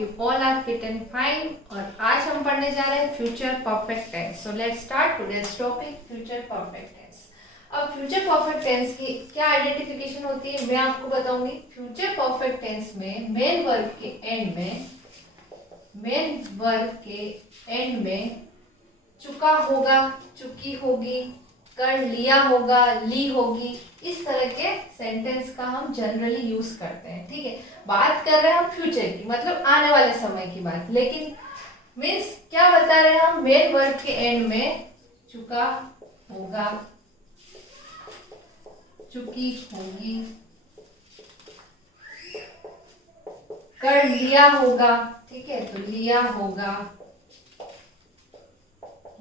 you all are fit and fine। और आज हम पढ़ने जा रहे हैं future perfect tense. So let's start today's topic future perfect tense. अब फ्यूचर परफेक्ट टेंस की क्या आइडेंटिफिकेशन होती है मैं आपको बताऊंगी। फ्यूचर परफेक्ट टेंस में मेन वर्ब के एंड में चुका होगा, चुकी होगी, कर लिया होगा, ली होगी, इस तरह के सेंटेंस का हम जनरली यूज करते हैं। ठीक है, बात कर रहे हैं हम फ्यूचर की, मतलब आने वाले समय की बात। लेकिन मीन्स क्या बता रहे हैं हम, मेन वर्ब के एंड में चुका होगा, चुकी होगी, कर लिया होगा। ठीक है, तो लिया होगा,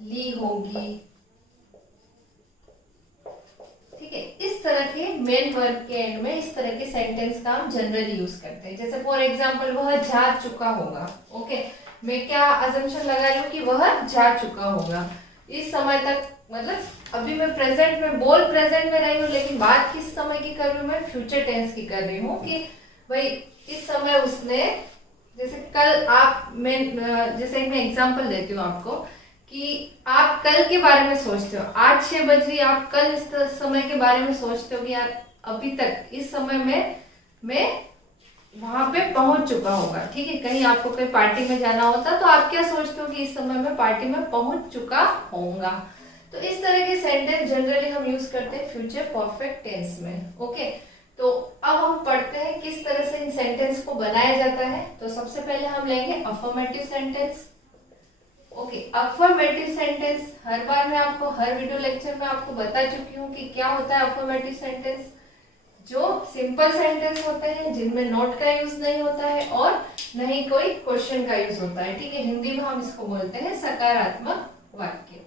ली होगी। ठीक है, इस तरह के मेन वर्ब के एंड में इस तरह के सेंटेंस का हम जनरली यूज करते हैं। जैसे फॉर एग्जांपल वह जा चुका होगा। ओके, मैं क्या अजम्पशन लगा रही हूँ कि वह जा चुका होगा इस समय तक, मतलब अभी मैं प्रेजेंट में प्रेजेंट में रही हूँ, लेकिन बात किस समय की कर रही हूँ, मैं फ्यूचर टेंस की कर रही हूँ कि भाई इस समय उसने, जैसे कल आप, जैसे मैं एग्जांपल देती हूँ आपको कि आप कल के बारे में सोचते हो, 8-6 बज रही, आप कल इस समय के बारे में सोचते हो कि यार अभी तक इस समय में मैं वहां पे पहुंच चुका होगा। ठीक है, कहीं आपको कोई पार्टी में जाना होता तो आप क्या सोचते हो कि इस समय में पार्टी में पहुंच चुका होऊंगा। तो इस तरह के सेंटेंस जनरली हम यूज करते हैं फ्यूचर परफेक्ट टेंस में। ओके, तो अब हम पढ़ते हैं किस तरह से इन सेंटेंस को बनाया जाता है। तो सबसे पहले हम लेंगे affirmative sentence. Okay, affirmative sentence हर बार मैं आपको हर वीडियो लेक्चर में आपको बता चुकी हूँ कि क्या होता है अफर्मेटिव सेंटेंस। जो सिंपल सेंटेंस होते हैं जिनमें नोट का यूज नहीं होता है और न ही कोई क्वेश्चन का यूज होता है। ठीक है, हिंदी में हम इसको बोलते हैं सकारात्मक वाक्य।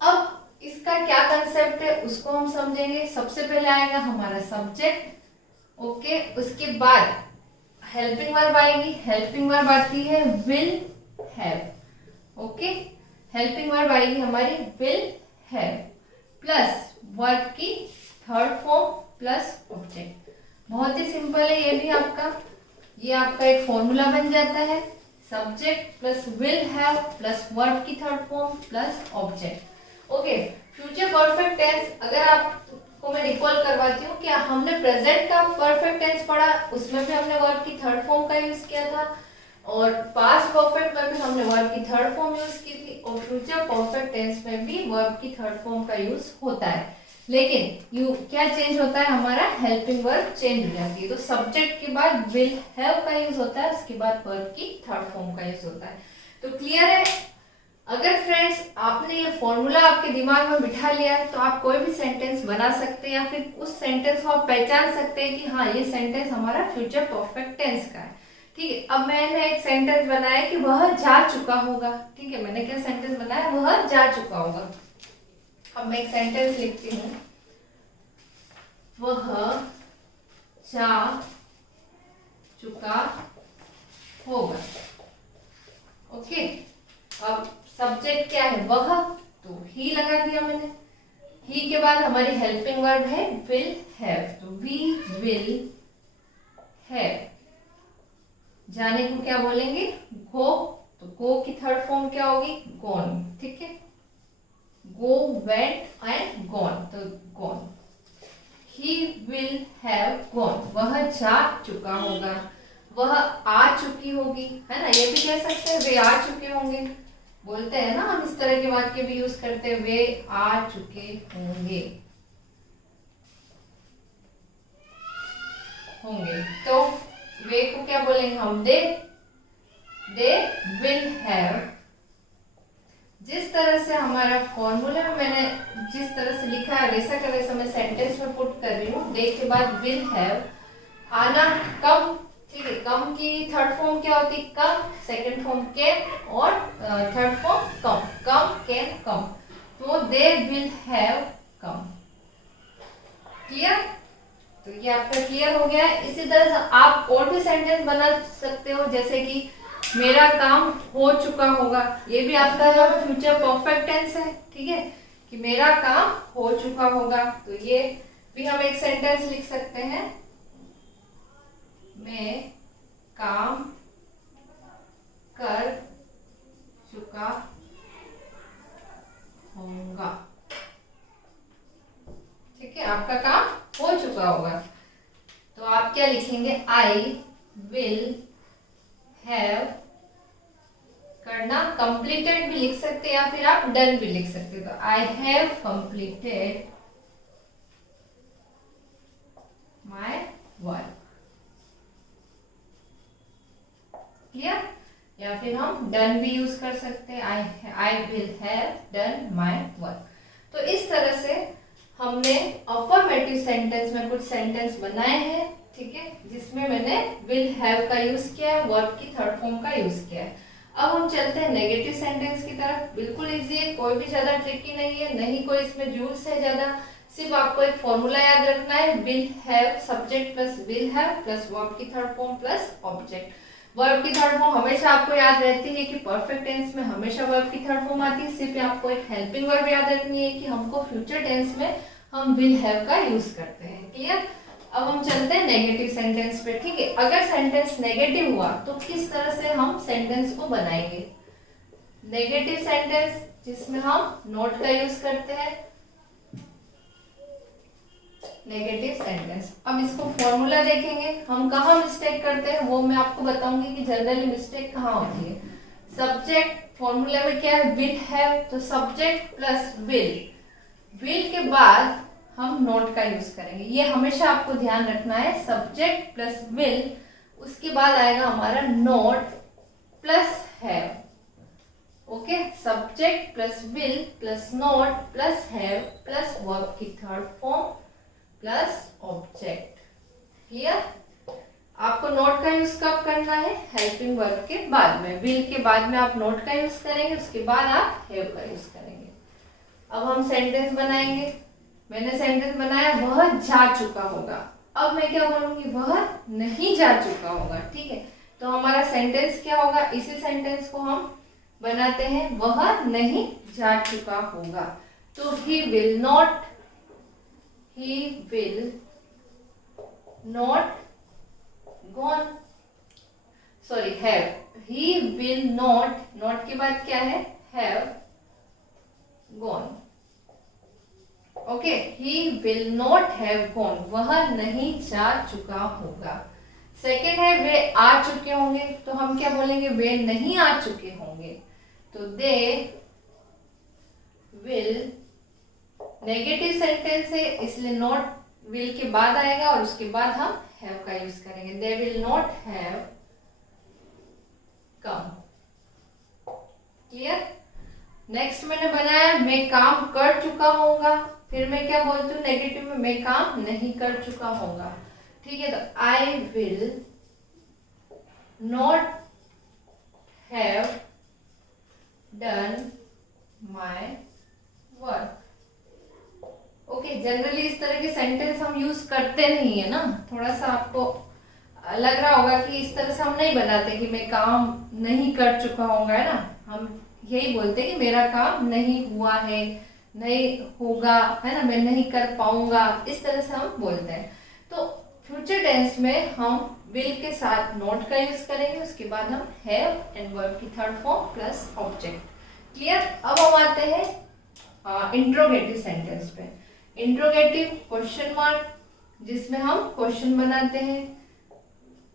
अब इसका क्या कंसेप्ट है उसको हम समझेंगे। सबसे पहले आएगा हमारा सब्जेक्ट। ओके, उसके बाद हेल्पिंग वर्ब आएगी। हेल्पिंग वर्ब आती है will have. Okay, helping verb आएगी हमारी विल हैव प्लस वर्ब की थर्ड फॉर्म प्लस ऑब्जेक्ट। बहुत ही सिंपल है ये भी आपका, ये आपका एक फॉर्मूला बन जाता है, subject plus will have plus verb की third form plus object. Okay, future perfect tense अगर आपको मैं रिकॉल करवाती हूँ कि हमने प्रेजेंट का परफेक्ट टेंस पढ़ा, उसमें भी हमने वर्ब की थर्ड फॉर्म का यूज किया था और पास्ट परफेक्ट में भी हमने वर्ब की थर्ड फॉर्म यूज की थी और फ्यूचर परफेक्ट टेंस में भी वर्ब की थर्ड फॉर्म का यूज होता है। लेकिन क्या चेंज होता है, हमारा हेल्पिंग वर्ब चेंज हो जाती है। तो सब्जेक्ट के बाद विल हैव का यूज होता है, उसके बाद वर्ब की थर्ड फॉर्म का यूज होता है। तो क्लियर है। अगर फ्रेंड्स आपने ये फॉर्मूला आपके दिमाग में बिठा लिया है तो आप कोई भी सेंटेंस बना सकते हैं या फिर उस सेंटेंस को आप पहचान सकते हैं कि हाँ ये सेंटेंस हमारा फ्यूचर परफेक्ट टेंस का है। ठीक है, अब मैंने एक सेंटेंस बनाया कि वह जा चुका होगा। ठीक है, मैंने क्या सेंटेंस बनाया, वह जा चुका होगा। अब मैं एक सेंटेंस लिखती हूँ, वह जा चुका होगा। ओके, अब सब्जेक्ट क्या है, वह, तो ही लगा दिया मैंने। ही के बाद हमारी हेल्पिंग वर्ब है विल हैव, तो वी विल हैव। जाने को क्या बोलेंगे, गो, तो गो की थर्ड फॉर्म क्या होगी, गॉन। ठीक है, गो, वेंट एंड गॉन, तो gone. He will have gone, वह जा चुका होगा। वह आ चुकी होगी, है ना, ये भी कह सकते हैं वे आ चुके होंगे। बोलते हैं ना हम, इस तरह के वाक्य भी यूज करते हैं, वे आ चुके होंगे। तो वे को क्या बोलेंगे हम, दे विल हैव। जिस तरह से हमारा फॉर्मूला में मैंने जिस तरह से लिखा है वैसा का वैसा मैं सेंटेंस में पुट कर रही हूँ। दे के बाद विल हैव, आना कम। ठीक है, कम की थर्ड फॉर्म क्या होती है, कम, सेकंड फॉर्म कैन और third form come, come came come, तो they will have come. Clear, तो ये आपका क्लियर हो गया है। इसी तरह से आप और भी सेंटेंस बना सकते हो, जैसे कि मेरा काम हो चुका होगा, ये भी आपका फ्यूचर परफेक्ट टेंस है। ठीक है, कि मेरा काम हो चुका होगा, तो ये भी हम एक सेंटेंस लिख सकते हैं, मैं काम कर चुका होगा। ठीक है, आपका काम हो चुका होगा। तो आप क्या लिखेंगे, आई विल हैव, करना कंप्लीटेड भी लिख सकते हैं या फिर आप डन भी लिख सकते हैं। तो I have completed my work, clear. या फिर हम डन भी यूज कर सकते हैं, I will have done my work. तो इस तरह से हमने अफर्मेटिव सेंटेंस में कुछ सेंटेंस बनाए हैं, ठीक है, जिसमें मैंने विल हैव का यूज किया है, वर्ब की थर्ड फॉर्म का यूज किया है। अब हम चलते हैं नेगेटिव सेंटेंस की तरफ। बिल्कुल इजी है, कोई भी ज्यादा ट्रिकी नहीं है, नहीं कोई इसमें रूल्स है ज्यादा। सिर्फ आपको एक फॉर्मूला याद रखना है, will have subject plus will have plus verb की third form plus object. Verb की थर्ड फॉर्म हमेशा आपको याद रहती है कि परफेक्ट टेंस में हमेशा वर्ब की थर्ड फॉर्म आती है। सिर्फ आपको एक हेल्पिंग वर्ब याद रखनी है कि हमको फ्यूचर टेंस में हम विल हैव का यूज करते हैं, क्लियर। अब हम चलते हैं नेगेटिव सेंटेंस पे, ठीक है। अगर सेंटेंस नेगेटिव हुआ तो किस तरह से हम सेंटेंस को बनाएंगे। नेगेटिव सेंटेंस जिसमें हम नोट का यूज करते हैं, नेगेटिव सेंटेंस। अब इसको फॉर्मूला देखेंगे, हम कहाँ मिस्टेक करते हैं वो मैं आपको बताऊंगी कि जनरली मिस्टेक कहाँ होती है। सब्जेक्ट फॉर्मूला में क्या है, विल हैव, तो सब्जेक्ट प्लस विल के बाद हम नोट का यूज करेंगे। ये हमेशा आपको ध्यान रखना है, सब्जेक्ट प्लस विल, उसके बाद आएगा हमारा not plus have. Okay, subject plus will plus not plus have plus verb की third form plus object, clear. आपको नोट का यूज कब करना है, हेल्पिंग वर्ब के बाद में। विल के बाद में आप नोट का यूज करेंगे, उसके बाद आप हैव का यूज करेंगे। अब हम सेंटेंस बनाएंगे। मैंने सेंटेंस बनाया, वह जा चुका होगा। अब मैं क्या बोलूंगी, वह नहीं जा चुका होगा, ठीक है। तो हमारा सेंटेंस क्या होगा, इसी सेंटेंस को हम बनाते हैं, वह नहीं जा चुका होगा। तो he will not gone, sorry have, he will not के बाद क्या है, have gone. Okay, he will not have gone, वह नहीं जा चुका होगा। सेकेंड है वे आ चुके होंगे, तो हम क्या बोलेंगे, वे नहीं आ चुके होंगे। तो दे विल, नेगेटिव सेंटेंस है इसलिए नॉट विल के बाद आएगा और उसके बाद हम हैव का यूज करेंगे। They will not have come, clear. Next मैंने बनाया, मैं काम कर चुका होगा। फिर मैं क्या बोलती हूँ नेगेटिव में, मैं काम नहीं कर चुका होगा, ठीक है। तो I will not have done my work. Okay, generally इस तरह के सेंटेंस हम यूज करते नहीं है ना, थोड़ा सा आपको लग रहा होगा कि इस तरह से हम नहीं बनाते कि मैं काम नहीं कर चुका होगा, है ना। हम यही बोलते हैं कि मेरा काम नहीं हुआ है, नहीं होगा, है ना, मैं नहीं कर पाऊंगा, इस तरह से हम बोलते हैं। तो फ्यूचर टेंस में हम विल के साथ नॉट का यूज करेंगे, उसके बाद हम हैव एंड वर्ब की third form plus object, clear. अब हम आते हैं इंट्रोगेटिव सेंटेंस पे। इंट्रोगेटिव क्वेश्चन मार्क, जिसमें हम क्वेश्चन बनाते हैं,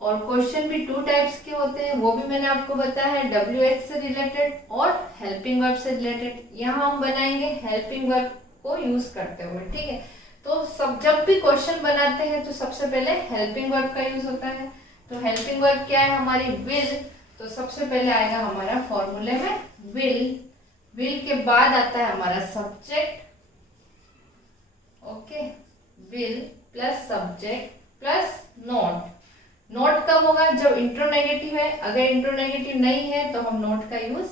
और क्वेश्चन भी टू टाइप्स के होते हैं, वो भी मैंने आपको बताया है, WH से रिलेटेड और हेल्पिंग वर्ब से रिलेटेड। यहाँ हम बनाएंगे हेल्पिंग वर्ब को यूज करते हुए, ठीक है। तो सब जब भी क्वेश्चन बनाते हैं तो सबसे पहले हेल्पिंग वर्ब का यूज होता है। तो हेल्पिंग वर्ब क्या है हमारी, विल। तो सबसे पहले आएगा हमारा फॉर्मूले में विल के बाद आता है हमारा subject. Okay, will plus subject plus not. Note कब होगा, जब इंट्रोनेगेटिव है। अगर इंट्रोनेगेटिव नहीं है तो हम नोट का यूज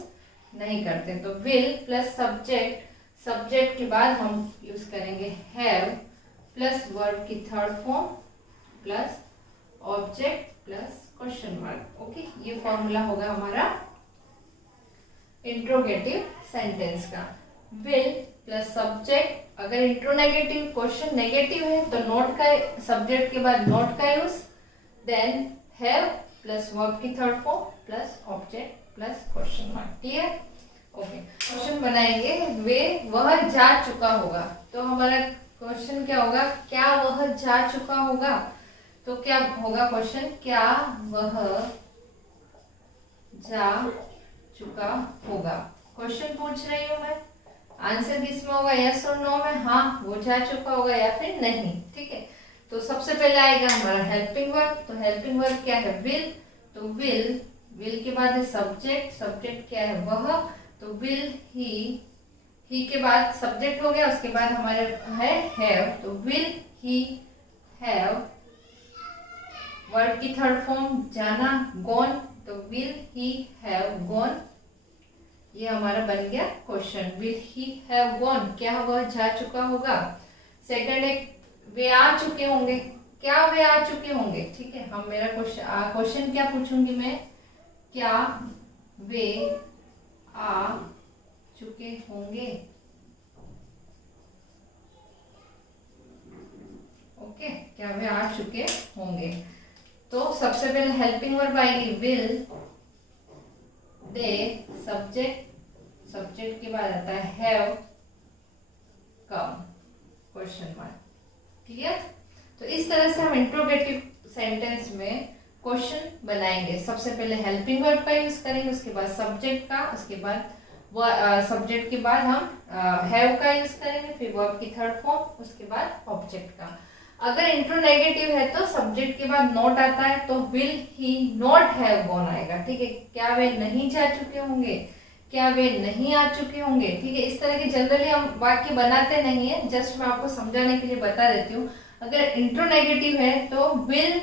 नहीं करते। तो विल प्लस सब्जेक्ट के बाद हम यूज करेंगे हैव प्लस वर्ब की third form plus object plus question mark. Okay, ये फॉर्मूला होगा हमारा इंट्रोगेटिव सेंटेंस का। विल प्लस सब्जेक्ट, अगर इंट्रोनेगेटिव क्वेश्चन नेगेटिव है तो नोट का, सब्जेक्ट के बाद नोट का use, then have plus verb की third form plus object plus question mark. Clear? Okay, question बनाएंगे वह जा चुका होगा। तो हमारा क्वेश्चन क्या होगा? क्या वह जा चुका होगा? तो क्या होगा क्वेश्चन? क्या वह जा चुका होगा? क्वेश्चन पूछ रही हूं मैं, आंसर किस में होगा? यस और नो में। हाँ, वो जा चुका होगा या फिर नहीं। ठीक है, तो सबसे पहले आएगा हमारा हेल्पिंग वर्ब। तो हेल्पिंग वर्ब क्या है? विल। तो विल के बाद है सब्जेक्ट। सब्जेक्ट क्या है? वह। तो विल ही के बाद सब्जेक्ट हो गया, उसके बाद हमारे है हैव। तो विल ही हैव, वर्ब की थर्ड फॉर्म जाना, गॉन। तो विल ही हैव गॉन, ये हमारा बन गया question. Will he have gone, क्या वह जा चुका होगा? सेकंड है वे आ चुके होंगे। क्या वे आ चुके होंगे? ठीक है, हम मेरा क्वेश्चन क्या पूछूंगी मैं? क्या वे आ चुके होंगे? ओके, क्या वे आ चुके होंगे? तो सबसे पहले हेल्पिंग वर्ब आएगी विल, दे, सब्जेक्ट, सब्जेक्ट के बाद आता है have, come, question mark. Clear? तो इस तरह से हम इंट्रोगेटिव सेंटेंस में क्वेश्चन बनाएंगे। सबसे पहले हेल्पिंग वर्ब का यूज करेंगे, उसके बाद सब्जेक्ट का, उसके बाद सब्जेक्ट के बाद हम हैव का यूज करेंगे, फिर वर्ब की थर्ड फॉर्म, उसके बाद ऑब्जेक्ट का। अगर इंट्रोनेगेटिव है तो सब्जेक्ट के बाद नॉट आता है, तो will he not have gone आएगा। ठीक है, क्या वे नहीं जा चुके होंगे? क्या वे नहीं आ चुके होंगे? ठीक है, इस तरह के जनरली हम वाक्य बनाते नहीं है, जस्ट मैं आपको समझाने के लिए बता देती हूँ। अगर इंट्रोनेगेटिव है तो विल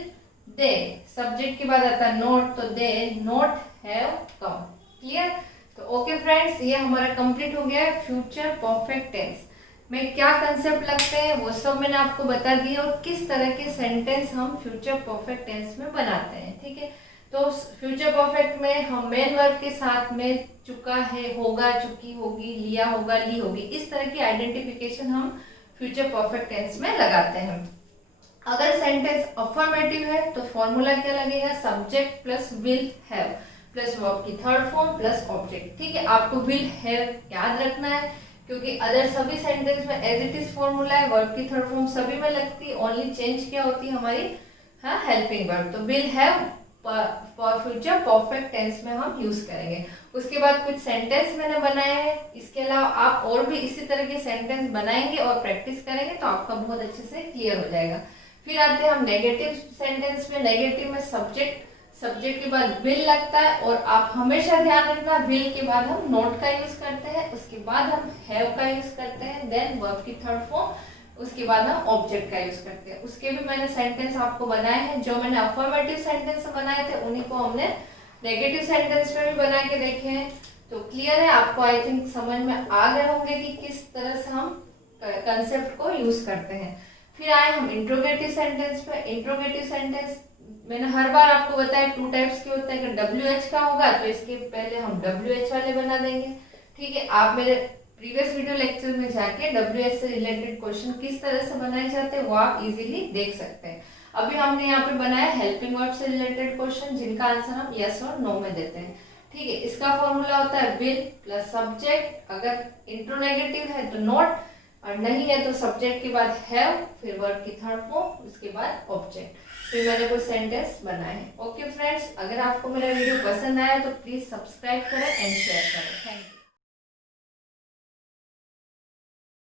दे, सब्जेक्ट के बाद आता है नॉट, तो they not have come. Clear? तो ओके फ्रेंड्स, ये हमारा कंप्लीट हो गया है फ्यूचर परफेक्ट टेंस में क्या कंसेप्ट लगते हैं वो सब मैंने आपको बता दिया, और किस तरह के सेंटेंस हम फ्यूचर परफेक्ट टेंस में बनाते हैं। ठीक है, तो फ्यूचर परफेक्ट में हम मेन वर्ब के साथ में चुका है, होगा, चुकी होगी, लिया होगा, ली होगी, इस तरह की आइडेंटिफिकेशन हम फ्यूचर परफेक्ट टेंस में लगाते हैं। अगर सेंटेंस अफर्मेटिव है तो फॉर्मूला क्या लगेगा? Subject plus will have plus verb की थर्ड फॉर्म प्लस ऑब्जेक्ट। ठीक है, आपको विल हैव याद रखना है, क्योंकि अदर सभी सेंटेंस में एज इट इज फॉर्मूला है, वर्ब की थर्ड फॉर्म सभी में लगती है, ओनली चेंज क्या होती है हमारी? हाँ, हेल्पिंग वर्ब। तो will have future perfect tense में हम यूज करेंगे। उसके बाद कुछ सेंटेंस मैंने बनाए हैं, इसके अलावा आप और भी इसी तरह के सेंटेंस बनाएंगे और प्रैक्टिस करेंगे तो आपका बहुत अच्छे से क्लियर हो जाएगा। फिर आते हैं हम नेगेटिव सेंटेंस में। नेगेटिव में सब्जेक्ट, सब्जेक्ट के बाद विल लगता है, और आप हमेशा ध्यान रखना विल के बाद हम नॉट का यूज करते हैं, उसके बाद हम हैव का यूज करते हैं, देन वर्ब की थर्ड फॉर्म, उसके बाद हम ऑब्जेक्ट का यूज करते हैं। उसके भी मैंने सेंटेंस आपको बनाए हैं, जो मैंने अफर्मेटिव सेंटेंस बनाए थे उन्हीं को हमने नेगेटिव सेंटेंस में भी बना के देखे हैं। तो क्लियर है आपको? आई थिंक समझ में आ गए होंगे कि किस तरह से हम कंसेप्ट को यूज करते हैं। फिर आए हम इंट्रोगेटिव सेंटेंस पे। इंट्रोगेटिव सेंटेंस मैंने हर बार आपको बताया 2 टाइप्स के होते हैं। अगर WH का होगा तो इसके पहले हम WH वाले बना देंगे। ठीक है, आप मेरे प्रीवियस वीडियो लेक्चर में जाके WH से रिलेटेड क्वेश्चन किस तरह से बनाए जाते हैं वो आप इजीली देख सकते हैं। अभी हमने यहाँ पे बनाया हेल्पिंग वर्ब से रिलेटेड क्वेश्चन, जिनका आंसर हम यस और नो में देते हैं। ठीक है, इसका फॉर्मूला होता है विल प्लस सब्जेक्ट, अगर इंट्रोनेगेटिव है तो नॉट, और नहीं है तो सब्जेक्ट के बाद हैव, फिर वर्ब की थर्ड फॉर्म, उसके बाद ऑब्जेक्ट। फिर मैंने कुछ सेंटेंस बनाए हैं। ओके फ्रेंड्स, अगर आपको मेरा वीडियो पसंद आया तो प्लीज सब्सक्राइब करें एंड शेयर करें।